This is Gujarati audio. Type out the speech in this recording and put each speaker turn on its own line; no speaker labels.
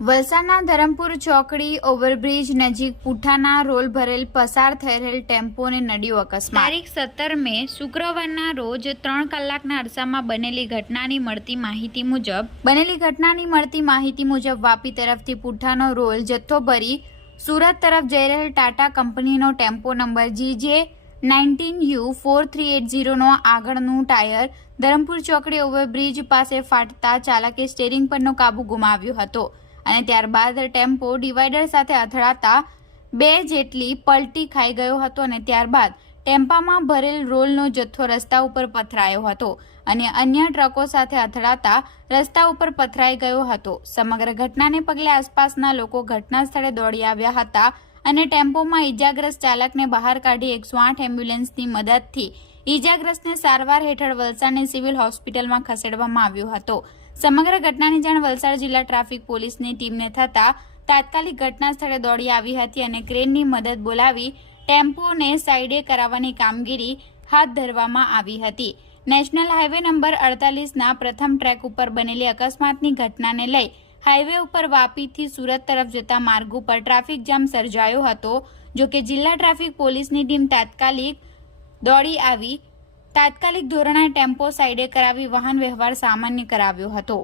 વલસાડના ધરમપુર ચોકડી ઓવરબ્રિજ નજીક પુઠાના રોલ ભરેલ પસાર થયેલ ટેમ્પોને નડ્યો અકસ્માત. તારીખ સત્તર મે શુક્રવારના રોજ ત્રણ કલાકના અરસામાં બનેલી ઘટનાની મળતી માહિતી મુજબ બનેલી ઘટનાની મળતી માહિતી મુજબ વાપી તરફથી પુઠાનો રોલ જથ્થો ભરી સુરત તરફ જઈ રહેલ ટાટા કંપનીનો tempo number GJ nineteen U four three eight ઝીરોનો આગળનું ટાયર ધરમપુર ચોકડી ઓવરબ્રિજ પાસે ફાટતા ચાલકે સ્ટેરિંગ પરનો કાબુ ગુમાવ્યો હતો. અને ત્યારબાદ ટેમ્પો ડિવાઈડર સાથે અથડાતા બે જેટલી પલટી ખાઈ ગયો હતો અને ત્યારબાદ ટેમ્પામાં ભરેલ રોલનો જથ્થો રસ્તા ઉપર પથરાયો હતો અને અન્ય ટ્રકો સાથે અથડાતા રસ્તા ઉપર પથરાઈ ગયો હતો. સમગ્ર ઘટનાને પગલે આસપાસના લોકો ઘટના સ્થળે દોડી આવ્યા હતા અને ટેમ્પોમાં ઈજાગ્રસ્ત ચાલકને બહાર કાઢી એકસો આઠ એમ્બ્યુલન્સની મદદથી ઈજાગ્રસ્તને સારવાર હેઠળ વલસાડની સિવિલ હોસ્પિટલમાં ખસેડવામાં આવ્યો હતો. સમગ્ર ઘટનાની જાણ વલસાડ જિલ્લા ટ્રાફિક પોલીસની ટીમને થતા તાત્કાલિક ઘટના સ્થળે દોડી આવી હતી અને ક્રેનની મદદ બોલાવી ટેમ્પોને સાઈડે કરાવવાની કામગીરી હાથ ધરવામાં આવી હતી. નેશનલ હાઈવે નંબર અડતાલીસના પ્રથમ ટ્રેક ઉપર બનેલી અકસ્માતની ઘટનાને લઈ હાઈવે ઉપર વાપીથી સુરત તરફ જતા માર્ગ ઉપર ટ્રાફિક જામ સર્જાયો હતો, જો કે જિલ્લા ટ્રાફિક પોલીસની ટીમ તાત્કાલિક દોડી આવી. તાત્કાલિક ધોરણે ટેમ્પો સાઈડે કરાવી વાહન વ્યવહાર સામાન્ય કરાવ્યો હતો.